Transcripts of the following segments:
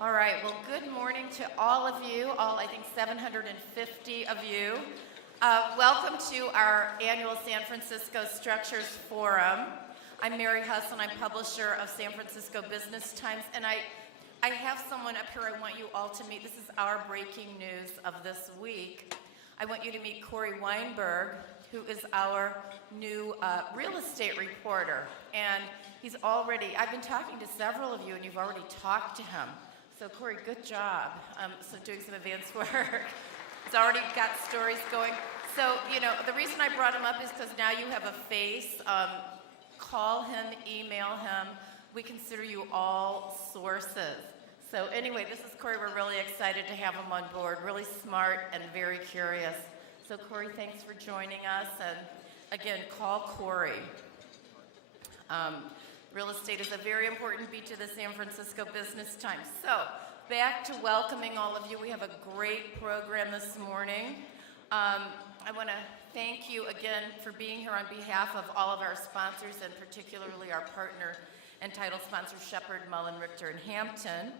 All right, well, good morning to all of you, I think 750 of you. Welcome to our annual San Francisco Structures Forum. I'm Mary Huss, and I'm publisher of San Francisco Business Times, and I have someone up here I want you all to meet. This is our breaking news of this week. I want you to meet Corey Weinberg, who is our new real estate reporter. And I've been talking to several of you, and you've already talked to him. So Corey, good job. Doing some advanced work. He's already got stories going. So, the reason I brought him up is because now you have a face. Call him, email him. We consider you all sources. So anyway, this is Corey. We're really excited to have him on board. Really smart and very curious. So Corey, thanks for joining us. And again, call Corey. Real estate is a very important beat to the San Francisco Business Times. So back to welcoming all of you. We have a great program this morning. I want to thank you again for being here on behalf of all of our sponsors, and particularly our partner and title sponsor, Shepard, Mullen, Richter, and Hampton.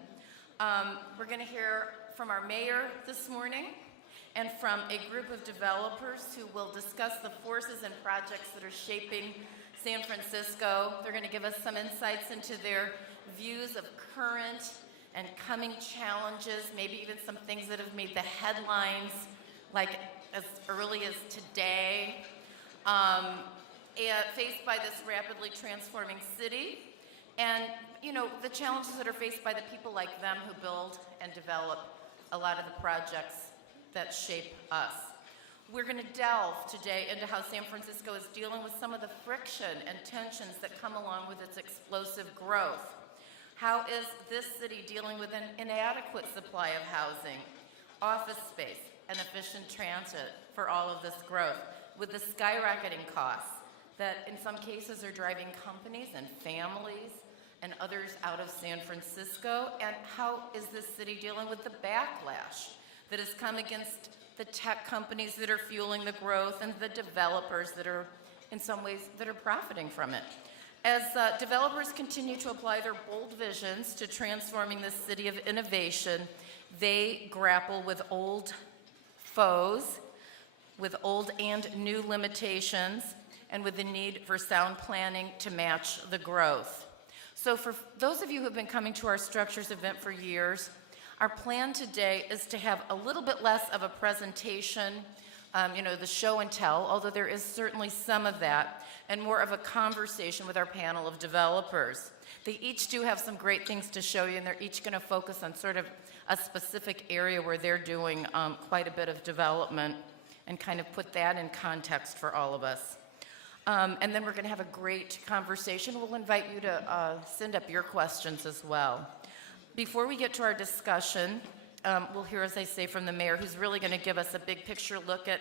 We're going to hear from our mayor this morning and from a group of developers who will discuss the forces and projects that are shaping San Francisco. They're going to give us some insights into their views of current and coming challenges, maybe even some things that have made the headlines, like as early as today, and faced by this rapidly transforming city, and the challenges that are faced by the people like them who build and develop a lot of the projects that shape us. We're going to delve today into how San Francisco is dealing with some of the friction and tensions that come along with its explosive growth. How is this city dealing with an inadequate supply of housing, office space, and efficient transit for all of this growth, with the skyrocketing costs that in some cases are driving companies and families and others out of San Francisco? And how is this city dealing with the backlash that has come against the tech companies that are fueling the growth and the developers that are, in some ways, that are profiting from it? As developers continue to apply their bold visions to transforming this city of innovation, they grapple with old foes, with old and new limitations, and with the need for sound planning to match the growth. So for those of you who have been coming to our Structures event for years, our plan today is to have a little bit less of a presentation, the show and tell, although there is certainly some of that, and more of a conversation with our panel of developers. They each do have some great things to show you, and they're each going to focus on sort of a specific area where they're doing quite a bit of development, and kind of put that in context for all of us. And then we're going to have a great conversation. We'll invite you to send up your questions as well. Before we get to our discussion, we'll hear, as I say, from the mayor, who's really going to give us a big picture look at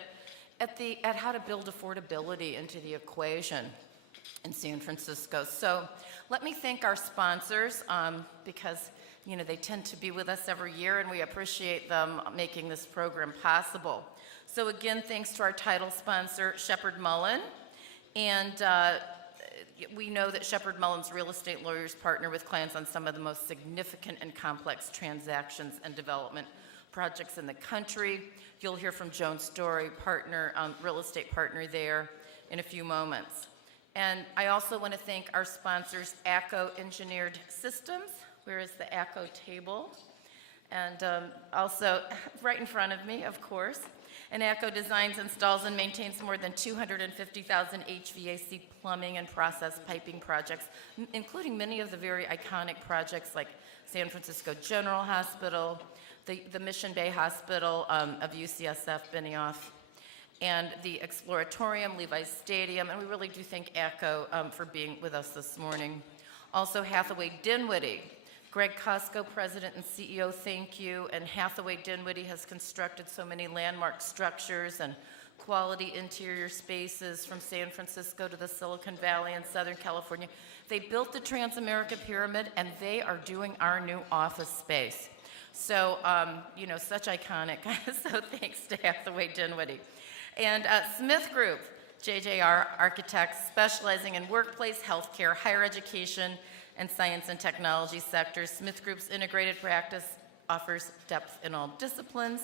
how to build affordability into the equation in San Francisco. So let me thank our sponsors because they tend to be with us every year, and we appreciate them making this program possible. So again, thanks to our title sponsor, Shepard Mullen. And we know that Shepard Mullen's real estate lawyers partner with clients on some of the most significant and complex transactions and development projects in the country. You'll hear from Joan Story, real estate partner there, in a few moments. And I also want to thank our sponsors, ACO Engineered Systems. Where is the ACO table? And also, right in front of me, of course. And ACO designs, installs, and maintains more than 250,000 HVAC plumbing and process piping projects, including many of the very iconic projects like San Francisco General Hospital, the Mission Bay Hospital of UCSF, Benioff, and the Exploratorium, Levi's Stadium, and we really do thank ACO for being with us this morning. Also, Hathaway Dinwiddie. Greg Costco, President and CEO, thank you. And Hathaway Dinwiddie has constructed so many landmark structures and quality interior spaces from San Francisco to the Silicon Valley and Southern California. They built the Transamerica Pyramid, and they are doing our new office space. So, such iconic. So thanks to Hathaway Dinwiddie. And Smith Group, JJR Architects, specializing in workplace, healthcare, higher education, and science and technology sectors. Smith Group's integrated practice offers depth in all disciplines,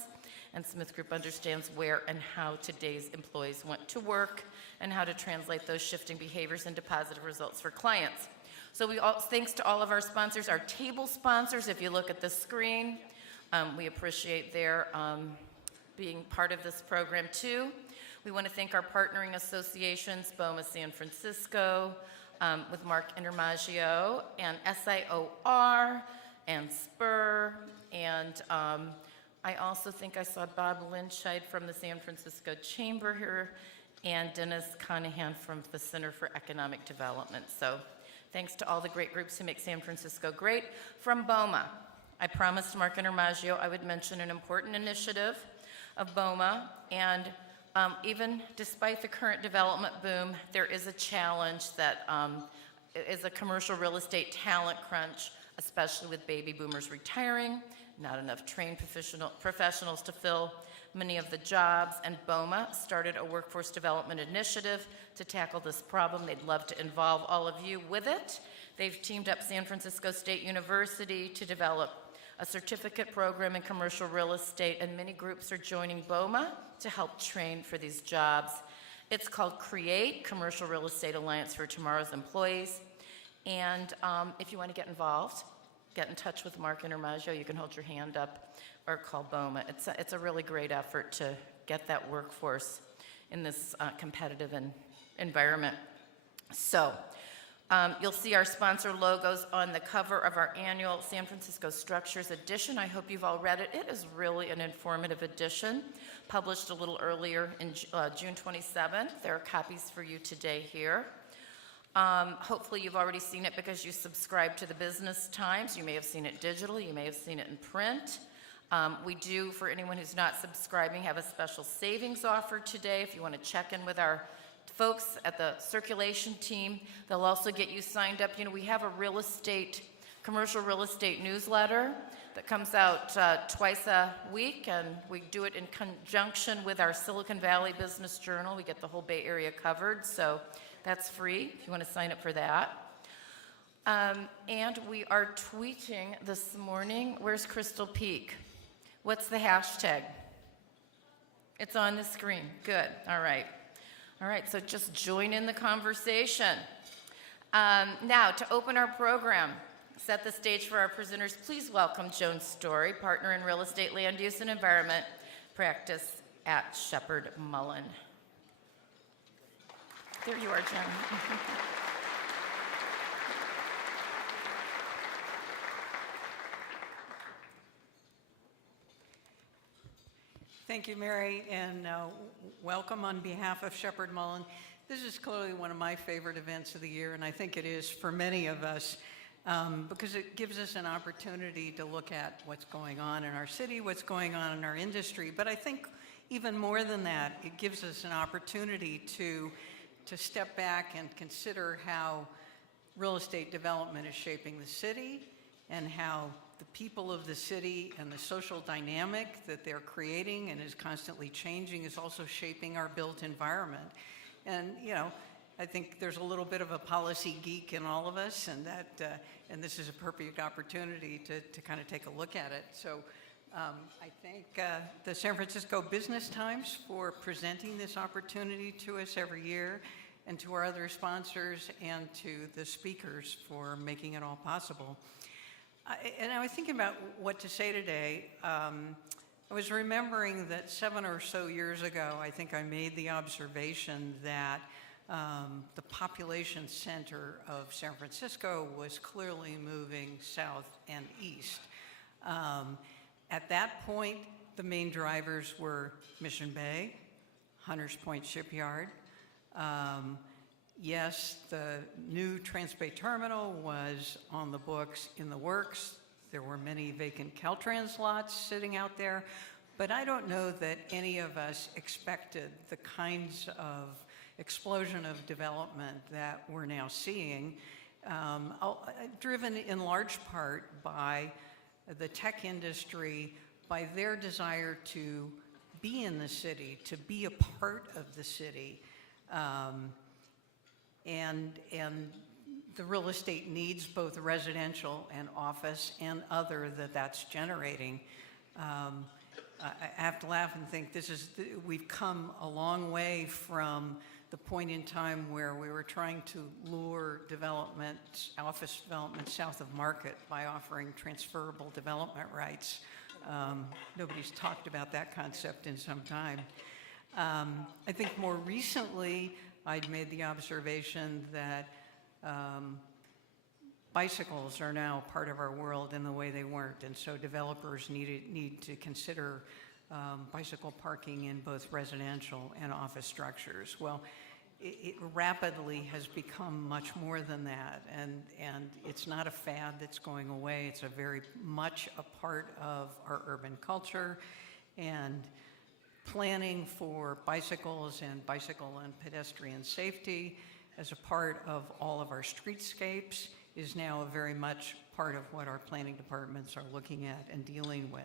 and Smith Group understands where and how today's employees want to work and how to translate those shifting behaviors into positive results for clients. So thanks to all of our sponsors, our table sponsors, if you look at the screen, we appreciate their being part of this program too. We want to thank our partnering associations, BOMA San Francisco, with Mark Intermaggio, and SIOR, and SPUR, and I also think I saw Bob Lynchide from the San Francisco Chamber here, and Dennis Conahan from the Center for Economic Development. So thanks to all the great groups who make San Francisco great. From BOMA, I promised Mark Intermaggio I would mention an important initiative of BOMA, and even despite the current development boom, there is a challenge that is a commercial real estate talent crunch, especially with baby boomers retiring, not enough trained professionals to fill many of the jobs, and BOMA started a workforce development initiative to tackle this problem. They'd love to involve all of you with it. They've teamed up San Francisco State University to develop a certificate program in commercial real estate, and many groups are joining BOMA to help train for these jobs. It's called CREATE, Commercial Real Estate Alliance for Tomorrow's Employees. And if you want to get involved, get in touch with Mark Intermaggio. You can hold your hand up or call BOMA. It's a really great effort to get that workforce in this competitive environment. So you'll see our sponsor logos on the cover of our annual San Francisco Structures edition. I hope you've all read it. It is really an informative edition, published a little earlier in June 27th. There are copies for you today here. Hopefully you've already seen it because you subscribe to the Business Times. You may have seen it digitally, you may have seen it in print. We do, for anyone who's not subscribing, have a special savings offer today. If you want to check in with our folks at the circulation team, they'll also get you signed up. You know, we have a commercial real estate newsletter that comes out twice a week, and we do it in conjunction with our Silicon Valley Business Journal. We get the whole Bay Area covered, so that's free if you want to sign up for that. And we are tweeting this morning. Where's Crystal Peak? What's the hashtag? It's on the screen. Good. All right. All right, so just join in the conversation. Now, to open our program, set the stage for our presenters, please welcome Joan Story, partner in real estate, land use, and environment practice at Sheppard Mullin. There you are, Joan. Thank you, Mary, and welcome on behalf of Sheppard Mullin. This is clearly one of my favorite events of the year, and I think it is for many of us because it gives us an opportunity to look at what's going on in our city, what's going on in our industry. But I think even more than that, it gives us an opportunity to step back and consider how real estate development is shaping the city and how the people of the city and the social dynamic that they're creating and is constantly changing is also shaping our built environment. And, you know, I think there's a little bit of a policy geek in all of us, and and this is a perfect opportunity to kind of take a look at it. So I thank the San Francisco Business Times for presenting this opportunity to us every year, and to our other sponsors and to the speakers for making it all possible. And I was thinking about what to say today. I was remembering that 7 or so years ago, I think I made the observation that the population center of San Francisco was clearly moving south and east. At that point, the main drivers were Mission Bay, Hunters Point Shipyard. Yes, the new Transbay Terminal was on the books, in the works. There were many vacant Caltrans lots sitting out there, but I don't know that any of us expected the kinds of explosion of development that we're now seeing, driven in large part by the tech industry, by their desire to be in the city, to be a part of the city. And the real estate needs, both residential and office and other, that's generating. I have to laugh and think we've come a long way from the point in time where we were trying to lure office development south of Market by offering transferable development rights. Nobody's talked about that concept in some time. I think more recently, I'd made the observation that bicycles are now part of our world in the way they weren't, and so developers need to consider bicycle parking in both residential and office structures. Well, it rapidly has become much more than that, and it's not a fad that's going away. It's a very much a part of our urban culture, and planning for bicycles and bicycle and pedestrian safety as a part of all of our streetscapes is now very much part of what our planning departments are looking at and dealing with.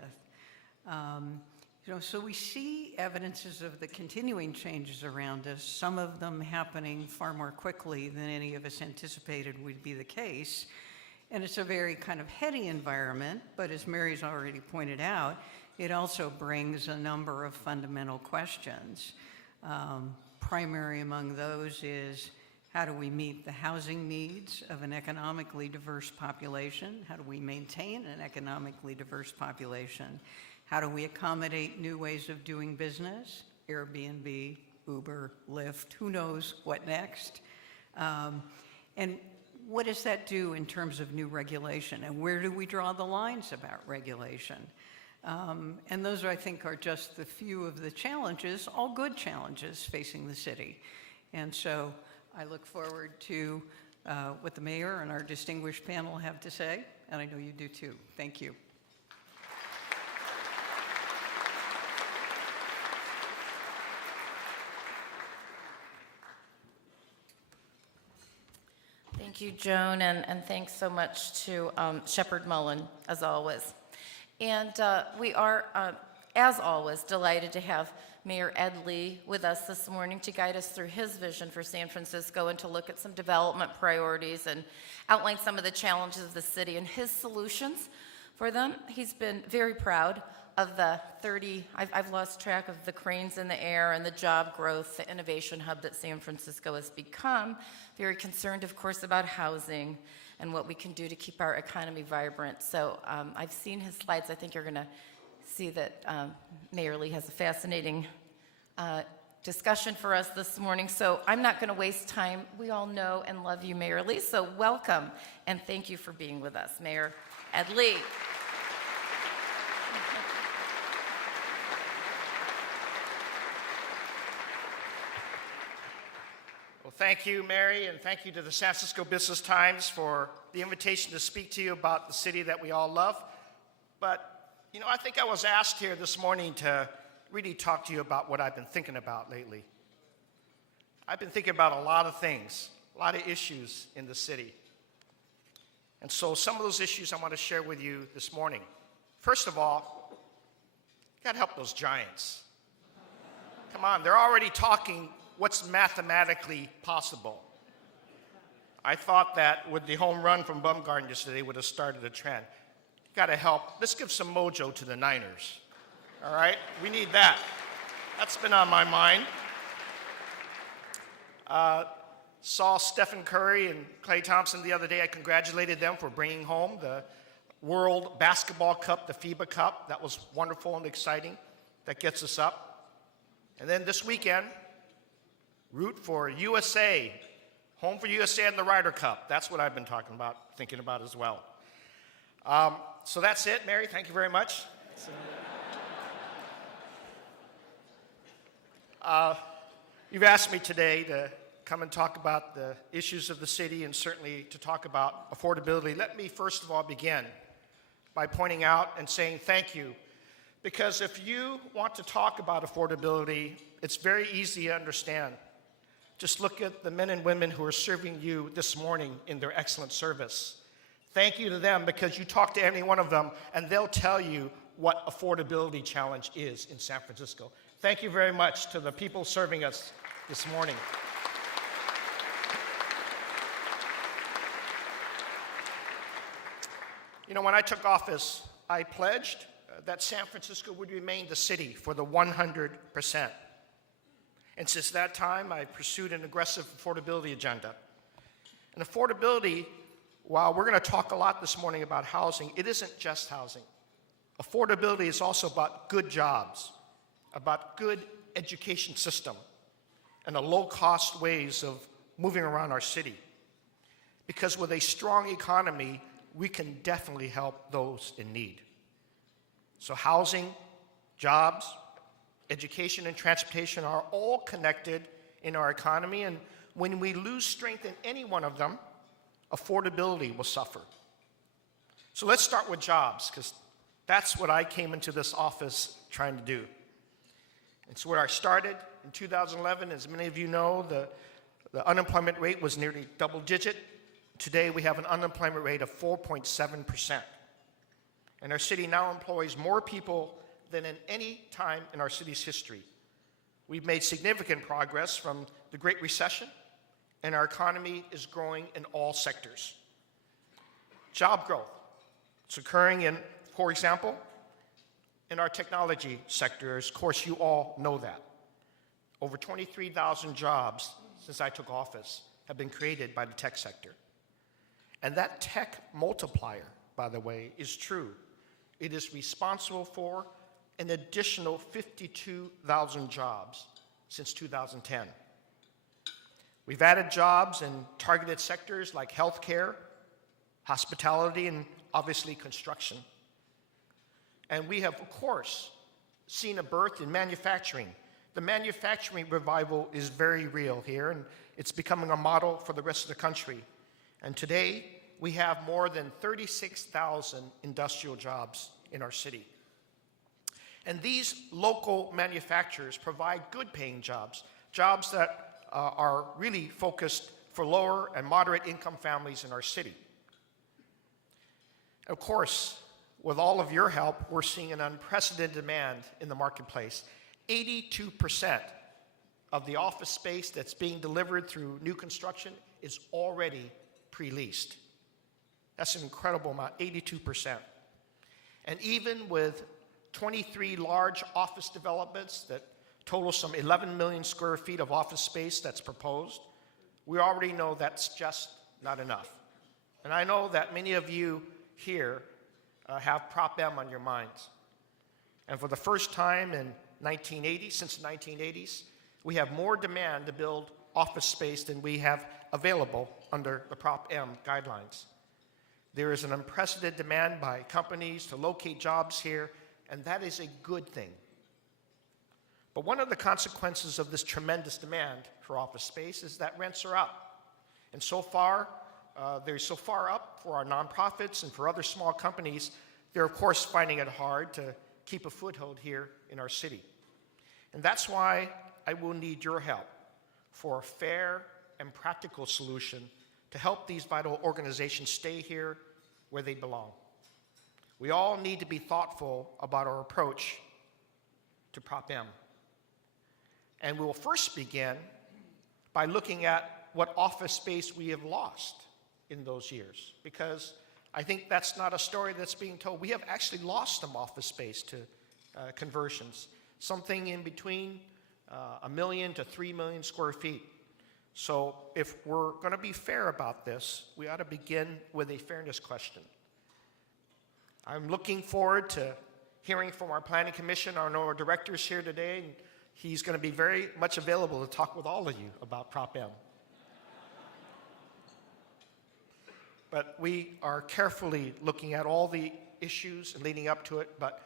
So we see evidences of the continuing changes around us, some of them happening far more quickly than any of us anticipated would be the case. And it's a very kind of heady environment, but as Mary's already pointed out, it also brings a number of fundamental questions. Primary among those is, how do we meet the housing needs of an economically diverse population? How do we maintain an economically diverse population? How do we accommodate new ways of doing business? Airbnb, Uber, Lyft, who knows what next? And what does that do in terms of new regulation? And where do we draw the lines about regulation? And those, I think, are just the few of the challenges, all good challenges facing the city. And so I look forward to what the mayor and our distinguished panel have to say, and I know you do too. Thank you. Thank you, Joan, and thanks so much to Shepard Mullen, as always. And we are, as always, delighted to have Mayor Ed Lee with us this morning to guide us through his vision for San Francisco and to look at some development priorities and outline some of the challenges of the city and his solutions for them. He's been very proud of the 30, I've lost track of the cranes in the air and the job growth, the innovation hub that San Francisco has become. Very concerned, of course, about housing and what we can do to keep our economy vibrant. So I've seen his slides. I think you're going to see that Mayor Lee has a fascinating discussion for us this morning. So I'm not going to waste time. We all know and love you, Mayor Lee. So welcome and thank you for being with us, Mayor Ed Lee. Well, thank you, Mary, and thank you to the San Francisco Business Times for the invitation to speak to you about the city that we all love. But, I think I was asked here this morning to really talk to you about what I've been thinking about lately. I've been thinking about a lot of things, a lot of issues in the city. And so some of those issues I want to share with you this morning. First of all, you got to help those Giants. Come on, they're already talking what's mathematically possible. I thought that with the home run from Bumgarner yesterday would have started a trend. You got to help. Let's give some mojo to the Niners. All right? We need that. That's been on my mind. Saw Stephen Curry and Klay Thompson the other day. I congratulated them for bringing home the World Basketball Cup, the FIBA Cup. That was wonderful and exciting. That gets us up. And then this weekend, root for USA, home for USA in the Ryder Cup. That's what I've been talking about, thinking about as well. So that's it, Mary. Thank you very much. You've asked me today to come and talk about the issues of the city and certainly to talk about affordability. Let me first of all begin by pointing out and saying thank you. Because if you want to talk about affordability, it's very easy to understand. Just look at the men and women who are serving you this morning in their excellent service. Thank you to them because you talk to any one of them and they'll tell you what affordability challenge is in San Francisco. Thank you very much to the people serving us this morning. You know, when I took office, I pledged that San Francisco would remain the city for the 100%. And since that time, I pursued an aggressive affordability agenda. And affordability, while we're going to talk a lot this morning about housing, it isn't just housing. Affordability is also about good jobs, about good education system, and the low-cost ways of moving around our city. Because with a strong economy, we can definitely help those in need. So housing, jobs, education, and transportation are all connected in our economy, and when we lose strength in any one of them, affordability will suffer. So let's start with jobs, because that's what I came into this office trying to do. It's where I started in 2011. As many of you know, the unemployment rate was nearly double digit. Today, we have an unemployment rate of 4.7%. And our city now employs more people than in any time in our city's history. We've made significant progress from the Great Recession, and our economy is growing in all sectors. Job growth. It's occurring in, for example, in our technology sector. Of course, you all know that. Over 23,000 jobs since I took office have been created by the tech sector. And that tech multiplier, by the way, is true. It is responsible for an additional 52,000 jobs since 2010. We've added jobs in targeted sectors like healthcare, hospitality, and obviously construction. And we have, of course, seen a birth in manufacturing. The manufacturing revival is very real here, and it's becoming a model for the rest of the country. And today, we have more than 36,000 industrial jobs in our city. And these local manufacturers provide good-paying jobs, jobs that are really focused for lower and moderate income families in our city. Of course, with all of your help, we're seeing an unprecedented demand in the marketplace. 82% of the office space that's being delivered through new construction is already pre-leased. That's an incredible amount, 82%. And even with 23 large office developments that total some 11 million square feet of office space that's proposed, we already know that's just not enough. And I know that many of you here have Prop M on your minds. And for the first time in 1980, since the 1980s, we have more demand to build office space than we have available under the Prop M guidelines. There is an unprecedented demand by companies to locate jobs here, and that is a good thing. But one of the consequences of this tremendous demand for office space is that rents are up. And so far, they're so far up for our nonprofits and for other small companies, they're of course finding it hard to keep a foothold here in our city. And that's why I will need your help for a fair and practical solution to help these vital organizations stay here where they belong. We all need to be thoughtful about our approach to Prop M. And we will first begin by looking at what office space we have lost in those years, because I think that's not a story that's being told. We have actually lost some office space to conversions, something in between 1 million to 3 million square feet. So if we're going to be fair about this, we ought to begin with a fairness question. I'm looking forward to hearing from our Planning Commission. I know our director's here today, and he's going to be very much available to talk with all of you about Prop M. But we are carefully looking at all the issues and leading up to it, but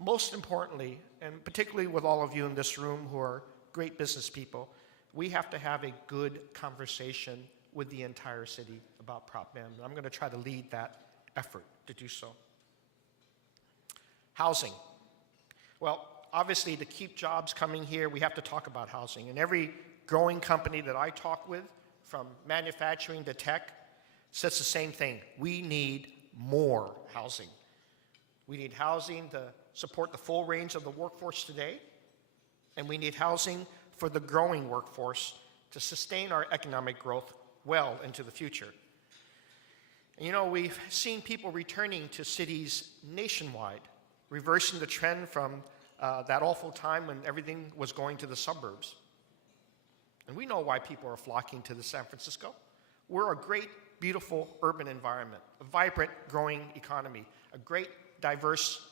most importantly, and particularly with all of you in this room who are great business people, we have to have a good conversation with the entire city about Prop M. I'm going to try to lead that effort to do so. Housing. Well, obviously, to keep jobs coming here, we have to talk about housing. And every growing company that I talk with, from manufacturing to tech, says the same thing. We need more housing. We need housing to support the full range of the workforce today, and we need housing for the growing workforce to sustain our economic growth well into the future. You know, we've seen people returning to cities nationwide, reversing the trend from that awful time when everything was going to the suburbs. And we know why people are flocking to the San Francisco. We're a great, beautiful urban environment, a vibrant, growing economy, a great, diverse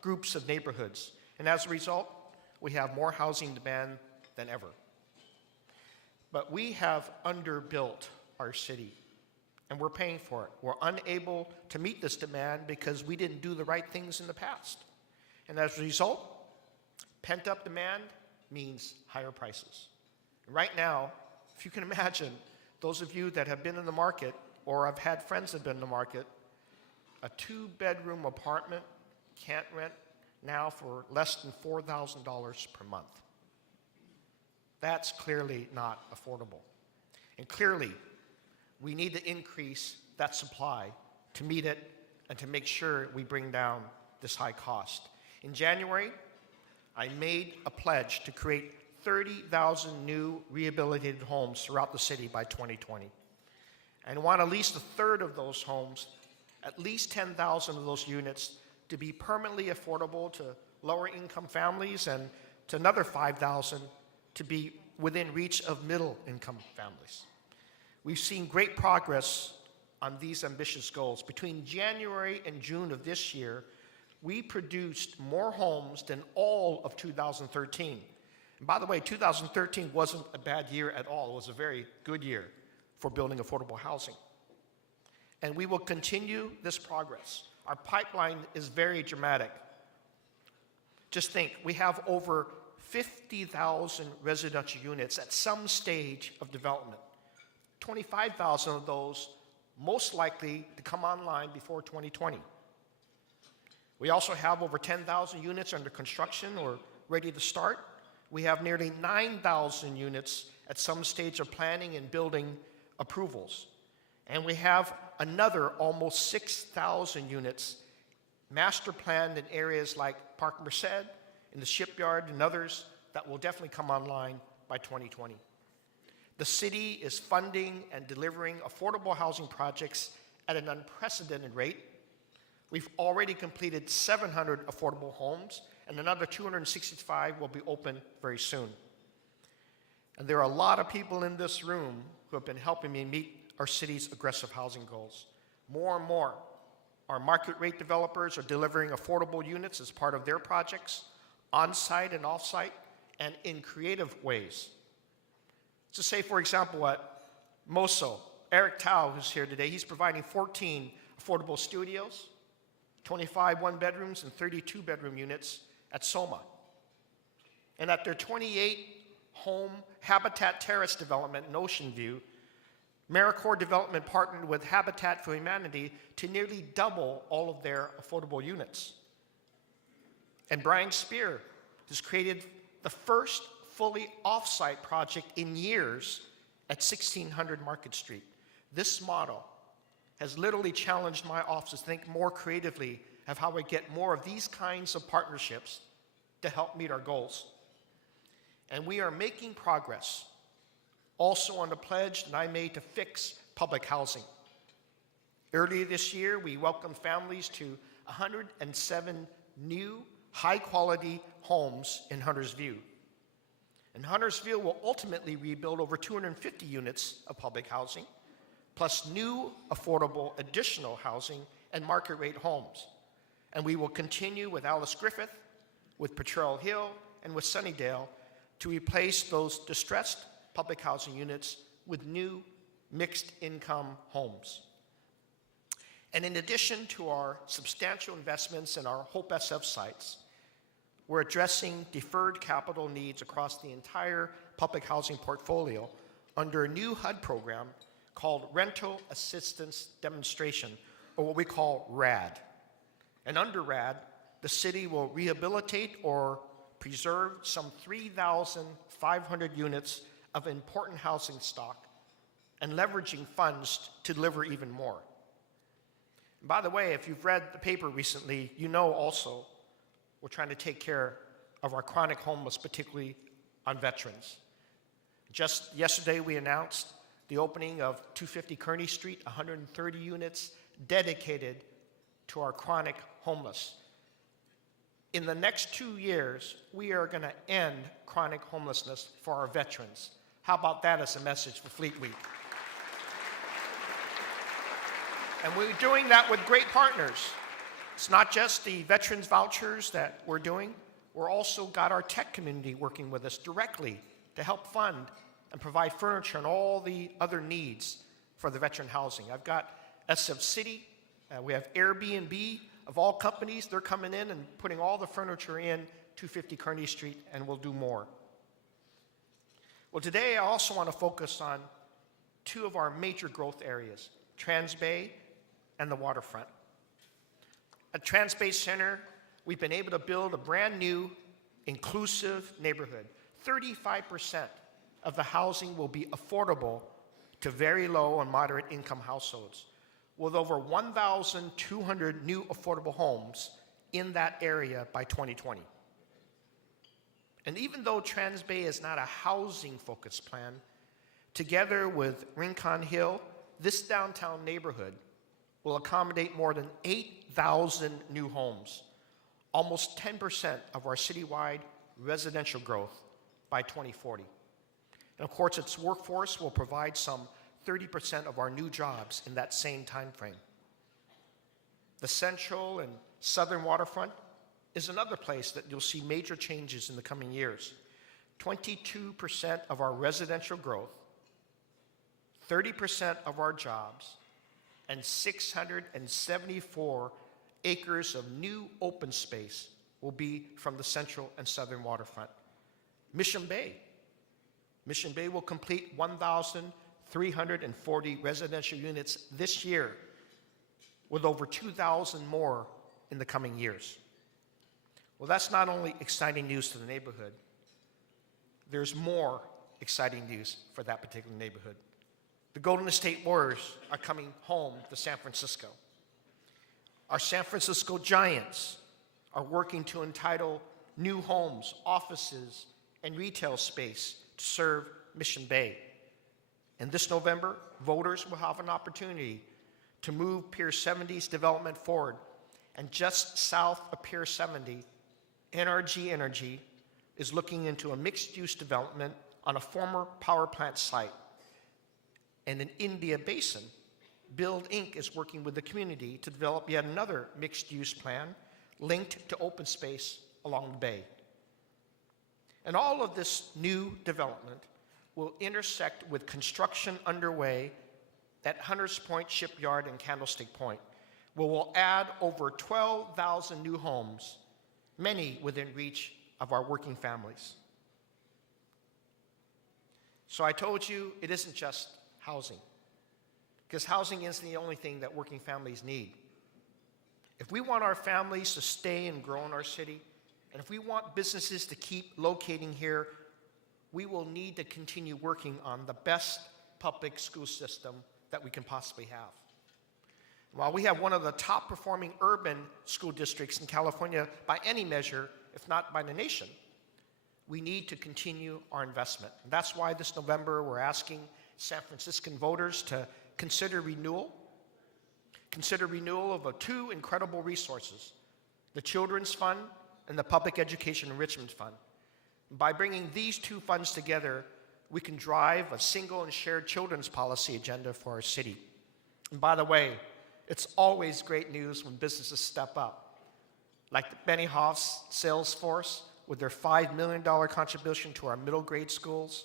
groups of neighborhoods. And as a result, we have more housing demand than ever. But we have underbuilt our city, and we're paying for it. We're unable to meet this demand because we didn't do the right things in the past. And as a result, pent-up demand means higher prices. Right now, if you can imagine, those of you that have been in the market or have had friends that have been in the market, a 2-bedroom apartment can't rent now for less than $4,000 per month. That's clearly not affordable. And clearly, we need to increase that supply to meet it and to make sure we bring down this high cost. In January, I made a pledge to create 30,000 new rehabilitated homes throughout the city by 2020. And I want at least a third of those homes, at least 10,000 of those units, to be permanently affordable to lower income families, and to another 5,000 to be within reach of middle income families. We've seen great progress on these ambitious goals. Between January and June of this year, we produced more homes than all of 2013. And by the way, 2013 wasn't a bad year at all. It was a very good year for building affordable housing. And we will continue this progress. Our pipeline is very dramatic. Just think, we have over 50,000 residential units at some stage of development. 25,000 of those most likely to come online before 2020. We also have over 10,000 units under construction or ready to start. We have nearly 9,000 units at some stage of planning and building approvals. And we have another almost 6,000 units master planned in areas like Park Merced, in the Shipyard, and others that will definitely come online by 2020. The city is funding and delivering affordable housing projects at an unprecedented rate. We've already completed 700 affordable homes, and another 265 will be open very soon. And there are a lot of people in this room who have been helping me meet our city's aggressive housing goals. More and more, our market rate developers are delivering affordable units as part of their projects, on-site and off-site, and in creative ways. To say, for example, at Moso, Eric Tao, who's here today, he's providing 14 affordable studios, 25 one-bedrooms, and 32 bedroom units at Soma. And at their 28-home Habitat Terrace development in Ocean View, AmeriCorps Development partnered with Habitat for Humanity to nearly double all of their affordable units. And Brian Spear has created the first fully off-site project in years at 1600 Market Street. This model has literally challenged my office to think more creatively of how we get more of these kinds of partnerships to help meet our goals. And we are making progress also on the pledge that I made to fix public housing. Earlier this year, we welcomed families to 107 new high-quality homes in Huntersview. And Huntersville will ultimately rebuild over 250 units of public housing, plus new affordable additional housing and market rate homes. And we will continue with Alice Griffith, with Potrero Hill, and with Sunnydale to replace those distressed public housing units with new mixed income homes. And in addition to our substantial investments in our Hope SF sites, we're addressing deferred capital needs across the entire public housing portfolio under a new HUD program called Rental Assistance Demonstration, or what we call RAD. And under RAD, the city will rehabilitate or preserve some 3,500 units of important housing stock and leveraging funds to deliver even more. And by the way, if you've read the paper recently, you know also we're trying to take care of our chronic homeless, particularly on veterans. Just yesterday, we announced the opening of 250 Kearny Street, 130 units dedicated to our chronic homeless. In the next 2 years, we are going to end chronic homelessness for our veterans. How about that as a message for Fleet Week? And we're doing that with great partners. It's not just the veterans vouchers that we're doing. We're also got our tech community working with us directly to help fund and provide furniture and all the other needs for the veteran housing. I've got SF City. We have Airbnb of all companies. They're coming in and putting all the furniture in 250 Kearny Street, and we'll do more. Well, today I also want to focus on two of our major growth areas, Trans-Bay and the waterfront. At Trans-Bay Center, we've been able to build a brand new, inclusive neighborhood. 35% of the housing will be affordable to very low and moderate income households, with over 1,200 new affordable homes in that area by 2020. And even though Trans-Bay is not a housing-focused plan, together with Rincon Hill, this downtown neighborhood will accommodate more than 8,000 new homes, almost 10% of our citywide residential growth by 2040. And of course, its workforce will provide some 30% of our new jobs in that same time frame. The central and southern waterfront is another place that you'll see major changes in the coming years. 22% of our residential growth, 30% of our jobs, and 674 acres of new open space will be from the central and southern waterfront. Mission Bay will complete 1,340 residential units this year, with over 2,000 more in the coming years. Well, that's not only exciting news to the neighborhood, there's more exciting news for that particular neighborhood. The Golden State Warriors are coming home to San Francisco. Our San Francisco Giants are working to entitle new homes, offices, and retail space to serve Mission Bay. And this November, voters will have an opportunity to move Pier 70's development forward. And just south of Pier 70, NRG Energy is looking into a mixed-use development on a former power plant site. And in India Basin, Build Inc. is working with the community to develop yet another mixed-use plan linked to open space along the bay. And all of this new development will intersect with construction underway at Hunters Point Shipyard and Candlestick Point, where we'll add over 12,000 new homes, many within reach of our working families. So I told you it isn't just housing, because housing isn't the only thing that working families need. If we want our families to stay and grow in our city, and if we want businesses to keep locating here, we will need to continue working on the best public school system that we can possibly have. While we have one of the top performing urban school districts in California by any measure, if not by the nation, we need to continue our investment. And that's why this November we're asking San Franciscan voters to consider renewal of two incredible resources, the Children's Fund and the Public Education Enrichment Fund. By bringing these two funds together, we can drive a single and shared children's policy agenda for our city. And by the way, it's always great news when businesses step up, like Benny Hoff's sales force with their $5 million contribution to our middle grade schools,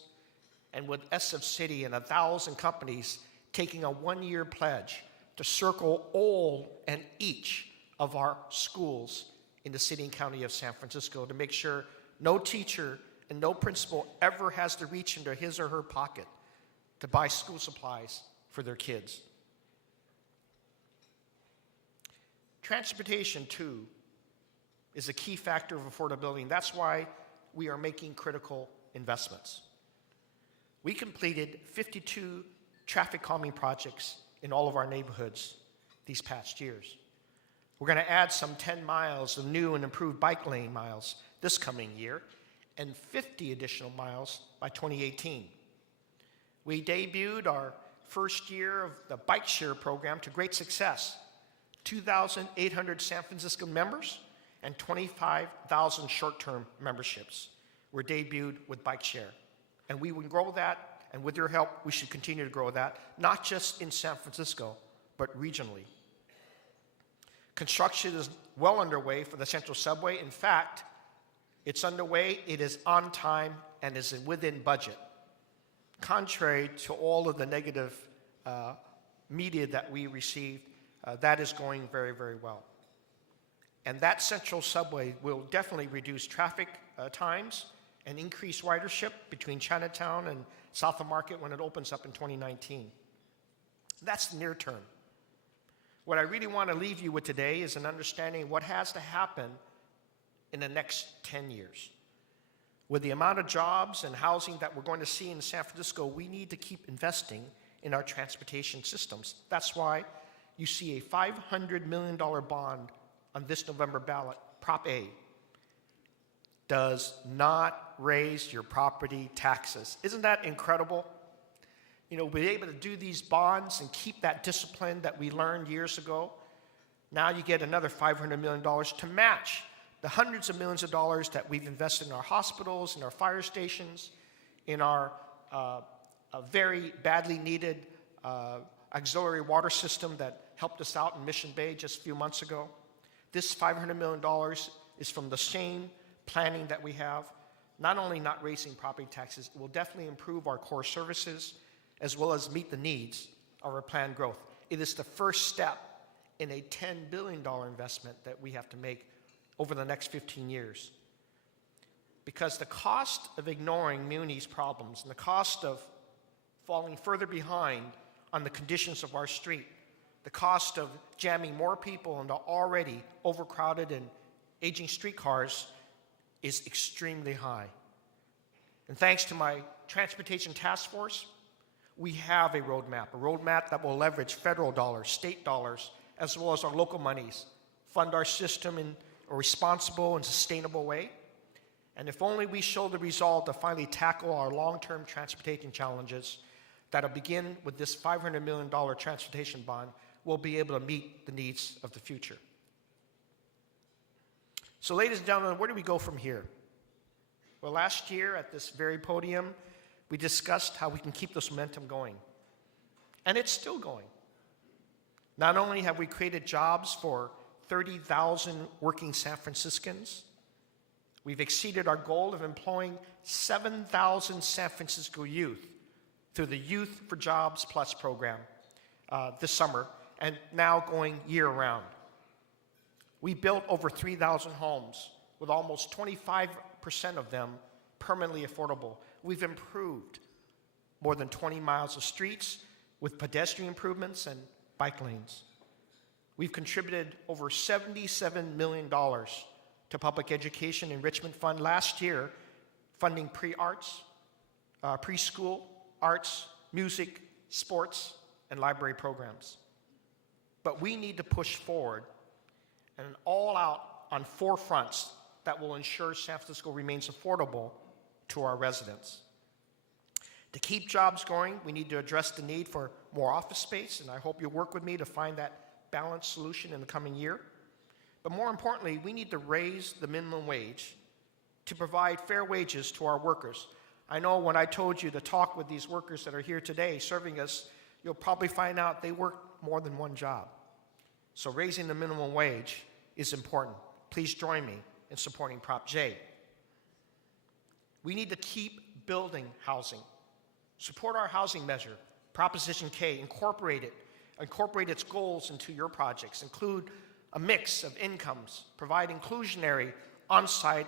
and with SF City and 1,000 companies taking a one-year pledge to circle all and each of our schools in the city and county of San Francisco to make sure no teacher and no principal ever has to reach into his or her pocket to buy school supplies for their kids. Transportation, too, is a key factor of affordability, and that's why we are making critical investments. We completed 52 traffic calming projects in all of our neighborhoods these past years. We're going to add some 10 miles of new and improved bike lane miles this coming year and 50 additional miles by 2018. We debuted our first year of the bike share program to great success. 2,800 San Francisco members and 25,000 short-term memberships were debuted with bike share. And we will grow that, and with your help, we should continue to grow that, not just in San Francisco, but regionally. Construction is well underway for the Central Subway. In fact, it's underway, it is on time, and is within budget. Contrary to all of the negative media that we received, that is going very, very well. And that Central Subway will definitely reduce traffic times and increase ridership between Chinatown and South of Market when it opens up in 2019. That's near term. What I really want to leave you with today is an understanding of what has to happen in the next 10 years. With the amount of jobs and housing that we're going to see in San Francisco, we need to keep investing in our transportation systems. That's why you see a $500 million bond on this November ballot, Prop A. Does not raise your property taxes. Isn't that incredible? You know, we're able to do these bonds and keep that discipline that we learned years ago. Now you get another $500 million to match the hundreds of millions of dollars that we've invested in our hospitals, in our fire stations, in our very badly needed auxiliary water system that helped us out in Mission Bay just a few months ago. This $500 million is from the same planning that we have, not only not raising property taxes, it will definitely improve our core services as well as meet the needs of our planned growth. It is the first step in a $10 billion investment that we have to make over the next 15 years. Because the cost of ignoring Muni's problems and the cost of falling further behind on the conditions of our street, the cost of jamming more people into already overcrowded and aging streetcars is extremely high. And thanks to my transportation task force, we have a roadmap that will leverage federal dollars, state dollars, as well as our local monies, fund our system in a responsible and sustainable way. And if only we show the resolve to finally tackle our long-term transportation challenges that'll begin with this $500 million transportation bond, we'll be able to meet the needs of the future. So ladies and gentlemen, where do we go from here? Well, last year at this very podium, we discussed how we can keep this momentum going. And it's still going. Not only have we created jobs for 30,000 working San Franciscans, we've exceeded our goal of employing 7,000 San Francisco youth through the Youth for Jobs Plus program this summer, and now going year-round. We built over 3,000 homes, with almost 25% of them permanently affordable. We've improved more than 20 miles of streets with pedestrian improvements and bike lanes. We've contributed over $77 million to public education enrichment fund last year, funding pre-arts, preschool, arts, music, sports, and library programs. But we need to push forward and all out on 4 fronts that will ensure San Francisco remains affordable to our residents. To keep jobs going, we need to address the need for more office space, and I hope you'll work with me to find that balanced solution in the coming year. But more importantly, we need to raise the minimum wage to provide fair wages to our workers. I know when I told you to talk with these workers that are here today serving us, you'll probably find out they work more than one job. So raising the minimum wage is important. Please join me in supporting Prop J. We need to keep building housing. Support our housing measure, Proposition K, incorporate its goals into your projects. Include a mix of incomes, provide inclusionary on-site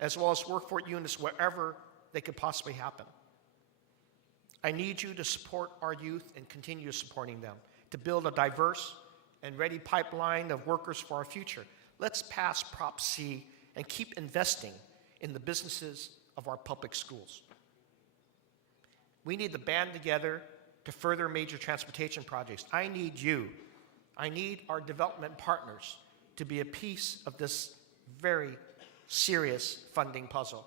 as well as workforce units wherever they could possibly happen. I need you to support our youth and continue supporting them, to build a diverse and ready pipeline of workers for our future. Let's pass Prop C and keep investing in the businesses of our public schools. We need to band together to further major transportation projects. I need you. I need our development partners to be a piece of this very serious funding puzzle.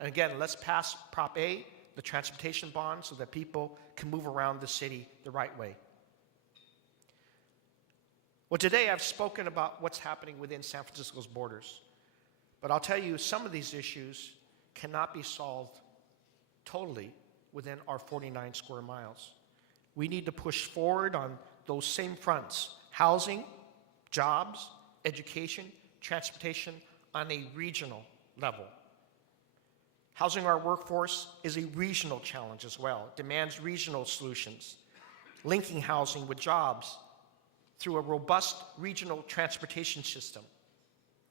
And again, let's pass Prop A, the transportation bond so that people can move around the city the right way. Well, today I've spoken about what's happening within San Francisco's borders, but I'll tell you some of these issues cannot be solved totally within our 49 square miles. We need to push forward on those same fronts: housing, jobs, education, transportation on a regional level. Housing our workforce is a regional challenge as well. It demands regional solutions. Linking housing with jobs through a robust regional transportation system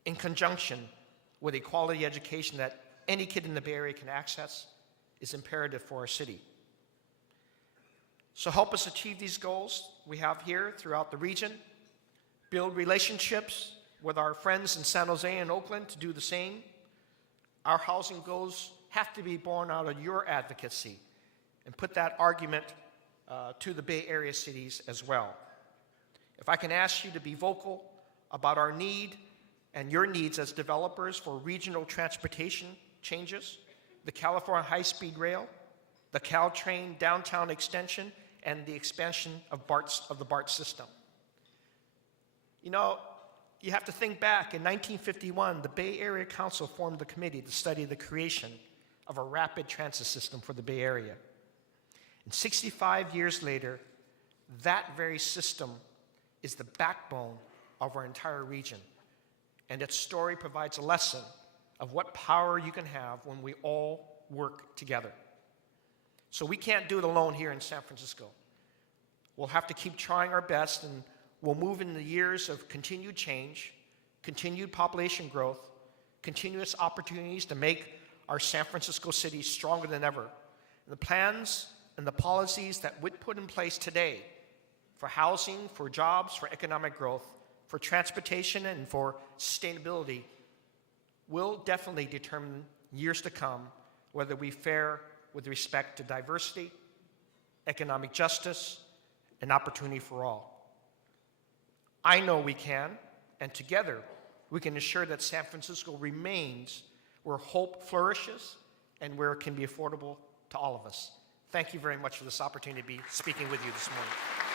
in conjunction with a quality education that any kid in the Bay Area can access is imperative for our city. So help us achieve these goals we have here throughout the region. Build relationships with our friends in San Jose and Oakland to do the same. Our housing goals have to be born out of your advocacy, and put that argument to the Bay Area cities as well. If I can ask you to be vocal about our need and your needs as developers for regional transportation changes, the California High-Speed Rail, the Caltrain downtown extension, and the expansion of the BART system. You know, you have to think back. In 1951, the Bay Area Council formed the committee to study the creation of a rapid transit system for the Bay Area. And 65 years later, that very system is the backbone of our entire region. And its story provides a lesson of what power you can have when we all work together. So we can't do it alone here in San Francisco. We'll have to keep trying our best, and we'll move in the years of continued change, continued population growth, continuous opportunities to make our San Francisco city stronger than ever. And the plans and the policies that we put in place today for housing, for jobs, for economic growth, for transportation, and for sustainability will definitely determine years to come whether we fare with respect to diversity, economic justice, and opportunity for all. I know we can, and together we can ensure that San Francisco remains where hope flourishes and where it can be affordable to all of us. Thank you very much for this opportunity to be speaking with you this morning.